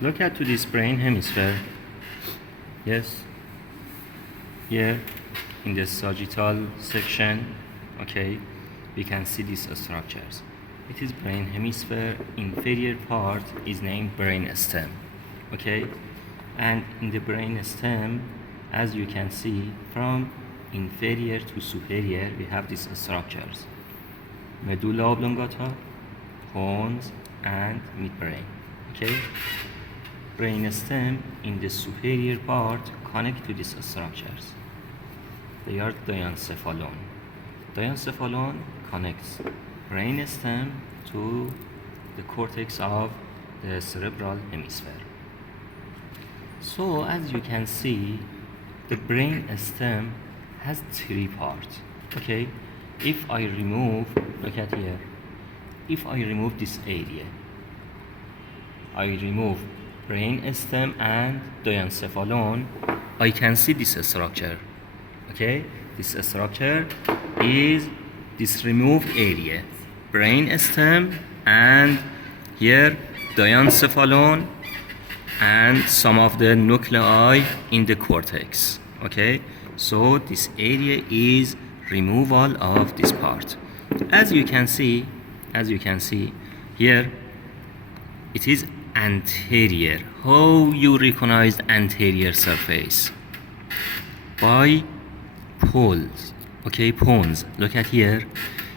Look at to this brain hemisphere. Yes. Here in the sagittal section, okay, we can see these structures. It is brain hemisphere. Inferior part is named brain stem, okay, and in the brain stem, as you can see, from inferior to superior, we have these structures: medulla oblongata, pons, and midbrain. Okay, brain stem in the superior part connect to these structures. They are diencephalon. Diencephalon connects brain stem to the cortex of the cerebral hemisphere. So as you can see, the brain stem has three parts. Okay, if I remove, look at here, if I remove this area, I remove brain stem and diencephalon, I can see this structure. Okay, this structure is this removed area, brain stem, and here diencephalon and some of the nuclei in the cortex. Okay, so this area is removal of this part. As you can see here, it is anterior. How you recognize anterior surface? By poles. Okay, pons. Look at here.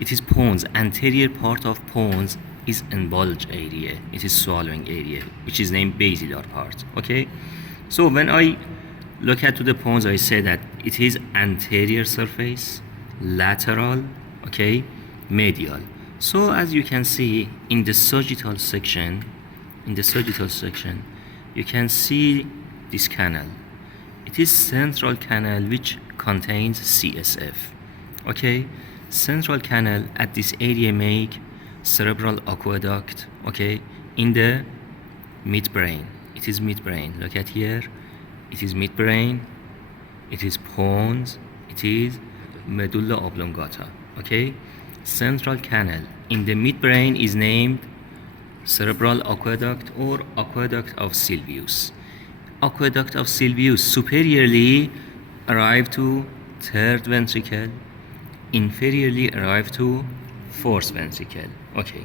It is pons. Anterior part of pons is bulge area. It is swallowing area, which is named basilar part. Okay, so when I look at to the pons, I say that it is anterior surface, lateral, okay, medial. So as you can see in the sagittal section, you can see this canal. It is central canal which contains CSF. Okay, central canal at this area make cerebral aqueduct. Okay, in the midbrain. It is midbrain. Look at here. It is midbrain. It is pons. It is medulla oblongata. Okay, central canal in the midbrain is named cerebral aqueduct or aqueduct of Sylvius. Aqueduct of Sylvius superiorly arrive to third ventricle, inferiorly arrive to fourth ventricle. Okay,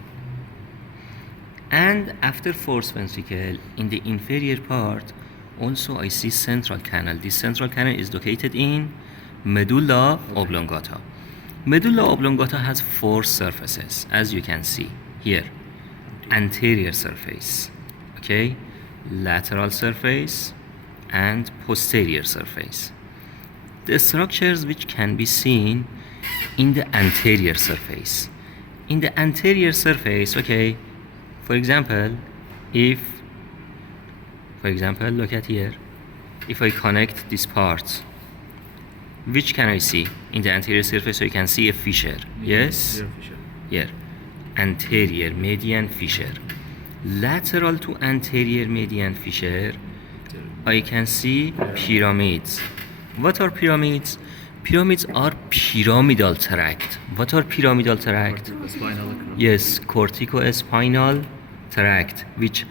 and after fourth ventricle in the inferior part also I see central canal. This central canal is located in medulla oblongata. Medulla oblongata has four surfaces, as you can see here: anterior surface, okay, lateral surface, and posterior surface. The structures which can be seen in the anterior surface. In the anterior surface, okay, for example, look at here, if I connect this part, which can I see in the anterior surface? So you can see a fissure. Yes? Here. Anterior median fissure. Lateral to anterior median fissure, I can see pyramids. What are pyramids? Pyramids are pyramidal tract. What are pyramidal tract? Yes, corticospinal tract, which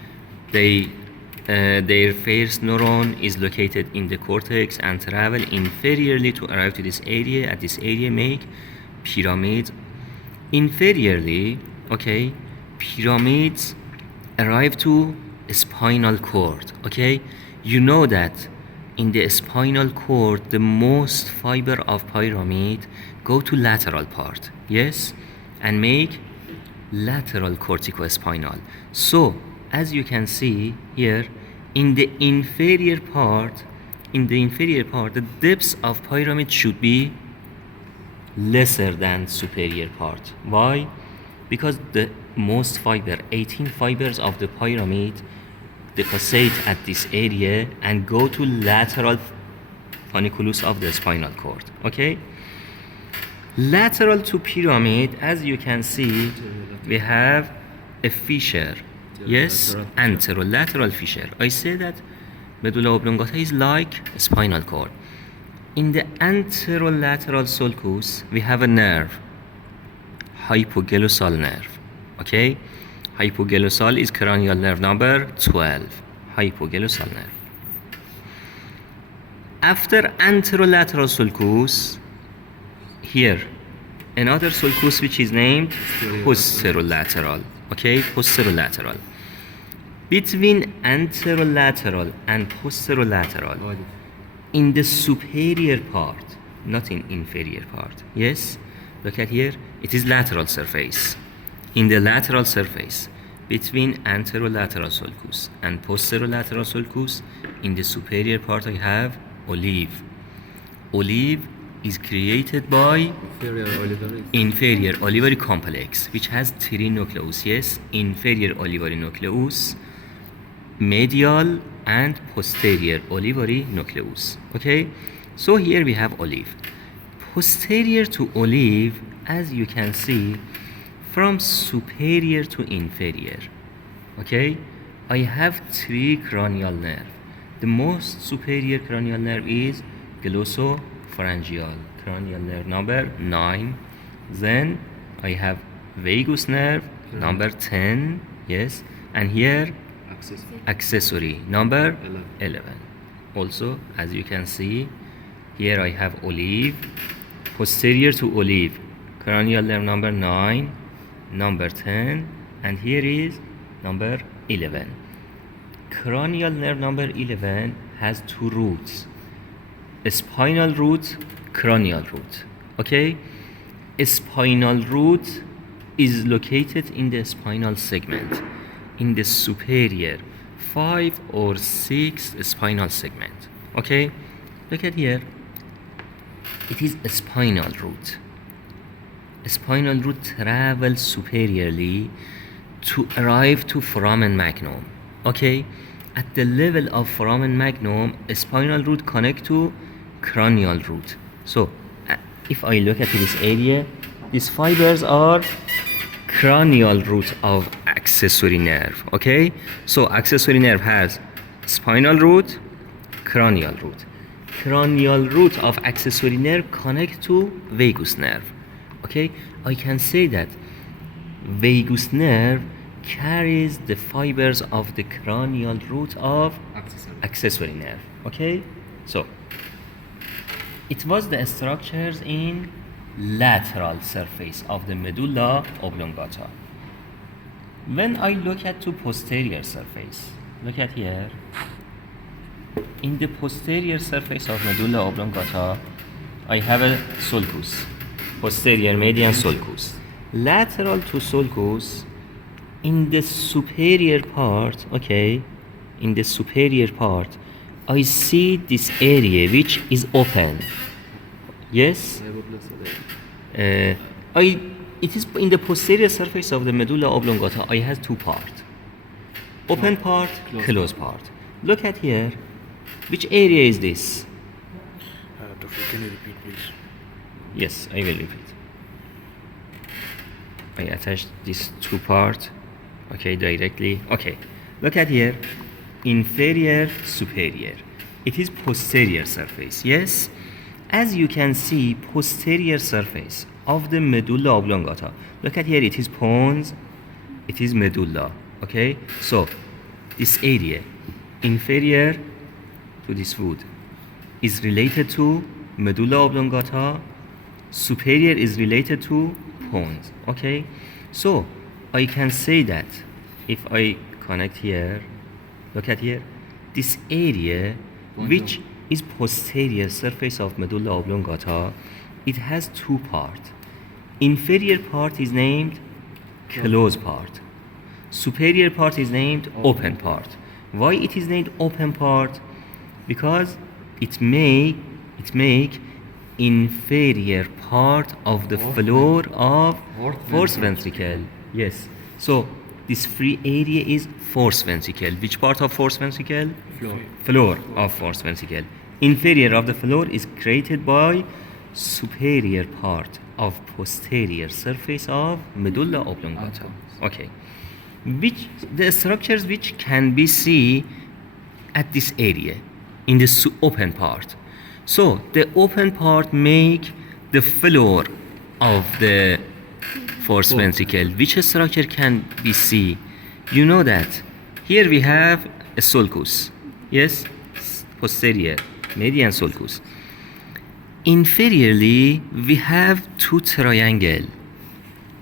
their first neuron is located in the cortex and travel inferiorly to arrive to this area. At this area make pyramids. Inferiorly, okay, pyramids arrive to spinal cord. Okay, you know that in the spinal cord the most fiber of pyramid go to lateral part, yes, and make lateral corticospinal. So as you can see here, in the inferior part, the depths of pyramid should be lesser than superior part. Why? Because the most fiber, 18 fibers of the pyramid, deposit at this area and go to lateral funiculus of the spinal cord. Okay, lateral to pyramid, as you can see, we have a fissure. Yes, anterolateral fissure. I say that medulla oblongata is like a spinal cord. In the anterolateral sulcus, we have a nerve, hypoglossal nerve. Okay, hypoglossal is cranial nerve number 12. hypoglossal nerve. After anterolateral sulcus, here another sulcus which is named posterolateral. Okay, posterolateral. Between anterolateral and posterolateral, in the superior part, not in inferior part. Yes, look at here, it is lateral surface. In the lateral surface, between anterolateral sulcus and posterolateral sulcus, in the superior part I have olive. Olive is created by inferior olivary complex, which has three nucleus. Yes, inferior olivary nucleus, medial and posterior olivary nucleus. Okay, so here we have olive. Posterior to olive, as you can see, from superior to inferior. Okay, I have three cranial nerve. The most superior cranial nerve is glossopharyngeal, cranial nerve number 9. Then I have vagus nerve number 10. Yes, and here accessory number 11. Also, as you can see, here I have olive. Posterior to olive, cranial nerve number 9, number 10, and here is number 11. Cranial nerve number 11 has two roots: a spinal root, cranial root. Okay, a spinal root is located in the spinal segment, in the superior 5 or 6 spinal segment. Okay, look at here, it is a spinal root. A spinal root travels superiorly to arrive to foramen magnum. Okay, at the level of foramen magnum, a spinal root connect to cranial root. So if I look at this area, these fibers are cranial root of accessory nerve. Okay, so accessory nerve has spinal root, cranial root. Cranial root of accessory nerve connect to vagus nerve. Okay, I can say that vagus nerve carries the fibers of the cranial root of accessory nerve. Okay, so it was the structures in lateral surface of the medulla oblongata. When I look at to posterior surface, look at here, in the posterior surface of medulla oblongata, I have a sulcus, posterior median sulcus. Lateral to sulcus, in the superior part, okay, in the superior part, I see this area which is open. Yes? It is in the posterior surface of the medulla oblongata. I have two parts: open part, closed part. Look at here. Which area is this? Doctor, can you repeat, please? Yes, I will repeat. I attach these two parts. Okay, directly. Okay, look at here. Inferior, superior. It is posterior surface. Yes, as you can see, posterior surface of the medulla oblongata. Look at here. It is pons. It is medulla. Okay, so this area, inferior to this foot, is related to medulla oblongata. Superior is related to pons. Okay, so I can say that if I connect here, look at here, this area which is posterior surface of medulla oblongata, it has two parts. Inferior part is named closed part. Superior part is named open part. Why it is named open part? Because it make inferior part of the floor of fourth ventricle. Yes. So this free area is fourth ventricle. Which part of fourth ventricle? Floor of fourth ventricle. Inferior of the floor is created by superior part of posterior surface of medulla oblongata. Okay. Which the structures which can be seen at this area in the open part. So the open part make the floor of the fourth ventricle. Which structure can be seen? You know that here we have sulcus. Yes, posterior, median sulcus. Inferiorly, we have two triangle,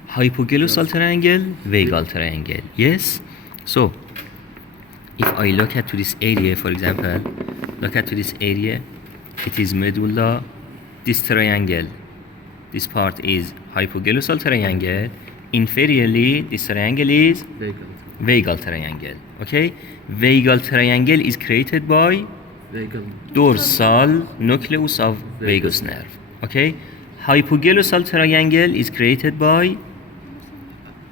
hypoglossal triangle, vagal triangle. Yes. So, if I look at to this area, for example, look at to this area, it is medulla. This triangle, this part is hypoglossal triangle. Inferiorly, this triangle is vagal triangle. Okay, vagal triangle is created by dorsal nucleus of vagus nerve. Okay, hypoglossal triangle is created by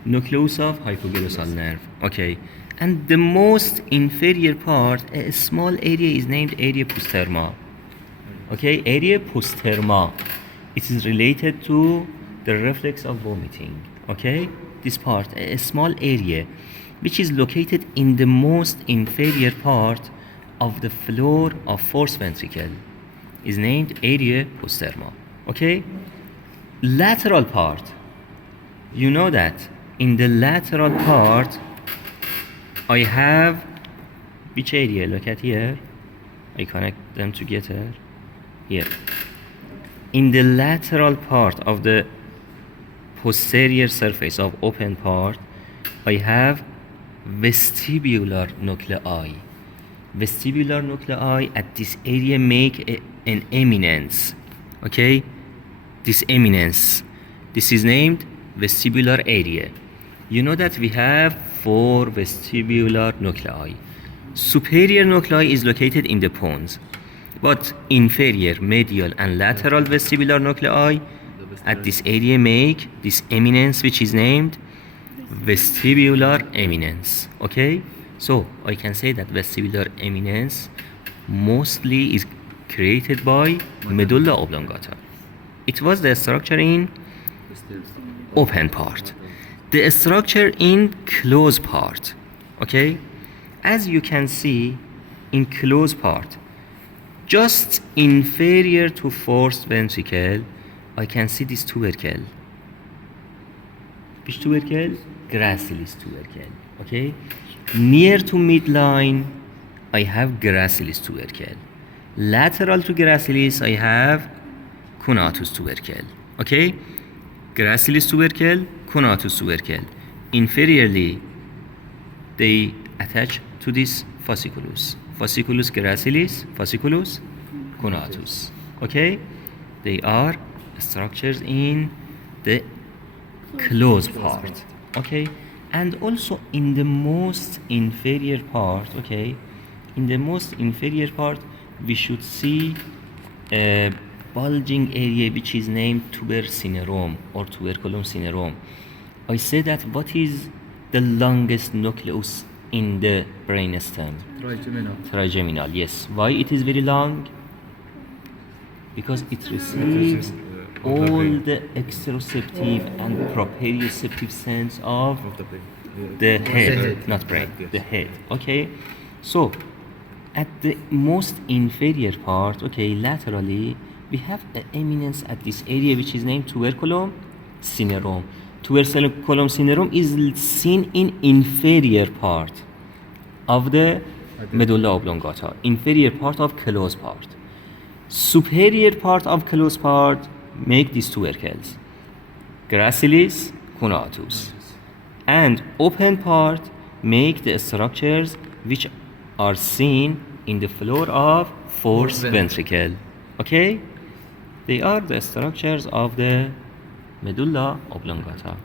nucleus of hypoglossal nerve. Okay, and the most inferior part, a small area, is named area posterma. Okay, area posterma. It is related to the reflex of vomiting. Okay, this part, a small area, which is located in the most inferior part of the floor of fourth ventricle, is named area posterma. Okay, lateral part. You know that in the lateral part, I have which area? Look at here. I connect them together. Here. In the lateral part of the posterior surface of open part, I have vestibular nuclei. Vestibular nuclei at this area make an eminence. Okay, this eminence, this is named vestibular area. You know that we have 4 vestibular nuclei. Superior nuclei is located in the pons, but inferior, medial, and lateral vestibular nuclei at this area make this eminence, which is named vestibular eminence. Okay, so I can say that vestibular eminence mostly is created by medulla oblongata. It was the structure in open part. The structure in closed part. Okay, as you can see in closed part, just inferior to fourth ventricle, I can see this tubercle. Which tubercle? Gracilis tubercle. Okay, near to midline, I have gracilis tubercle. Lateral to gracilis, I have conatus tubercle. Okay, gracilis tubercle, conatus tubercle. Inferiorly, they attach to this fasciculus. Fasciculus gracilis, fasciculus conatus. Okay, they are structures in the closed part. Okay, and also in the most inferior part. Okay, in the most inferior part, we should see a bulging area which is named tubercinerum or tuberculum cinerum. I say that what is the longest nucleus in the brainstem? Trigeminal. Yes. Why it is very long? Because it receives all the exteroceptive and proprioceptive sense of the head, not brain, the head. Okay, so at the most inferior part, okay, laterally, we have an eminence at this area which is named tuberculum cinerum. Tuberculum cinerum is seen in inferior part of the medulla oblongata, inferior part of closed part. Superior part of closed part make these tubercles, gracilis, conatus, and open part make the structures which are seen in the floor of fourth ventricle. Okay, they are the structures of the medulla oblongata.